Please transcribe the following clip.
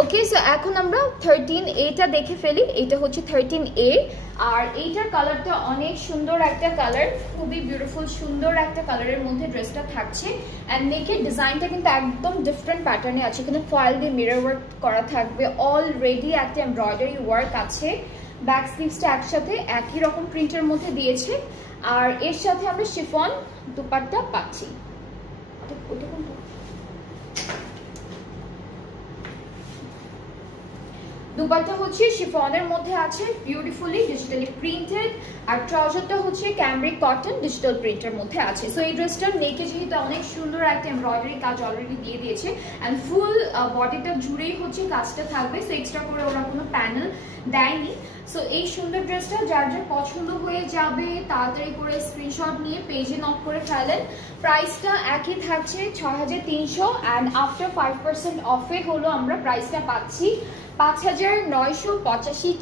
ওকে, so এখন আমরা 13A-টা দেখে ফেলি। এটা হচ্ছে 13A, আর এইটার কালারটা অনেক সুন্দর একটা কালার, খুবই বিউটিফুল সুন্দর একটা কালারের মধ্যে ড্রেসটা থাকছে। অ্যান্ড নেকের ডিজাইনটা কিন্তু একদম ডিফারেন্ট প্যাটার্নে আছে, এখানে ফয়েল দিয়ে মিরর ওয়ার্ক করা থাকবে, অলরেডি একটা এমব্রয়ডারি ওয়ার্ক আছে। ব্যাক স্লিভসটা একসাথে একই রকম প্রিন্টের মধ্যে দিয়েছে, আর এর সাথে আমরা শিফন দুপাট্টা পাচ্ছি। দুপাট্টা হচ্ছে শিফনের মধ্যে আছে, বিউটিফুলি ডিজিটালি প্রিন্টেড, আর ট্রাউজারটা হচ্ছে ক্যামব্রিক কটন ডিজিটাল প্রিন্টের মধ্যে আছে। সো এই ড্রেসটার নেকে যেহেতু অনেক সুন্দর একটা এমব্রয়ডারি কাজ অলরেডি দিয়ে দিয়েছে, অ্যান্ড ফুল বডিটা জুড়েই হচ্ছে কাজটা থাকবে, সো এক্সট্রা করে ওরা কোনো প্যানেল দেয়নি। সো এই সুন্দর ড্রেসটা যার যার পছন্দ হয়ে যাবে তাড়াতাড়ি করে স্ক্রিনশট নিয়ে পেজে নক করে ফেলেন। প্রাইসটা একই থাকছে 6300, অ্যান্ড আফটার 5% অফে হলো আমরা প্রাইসটা পাচ্ছি 5985 টাকা।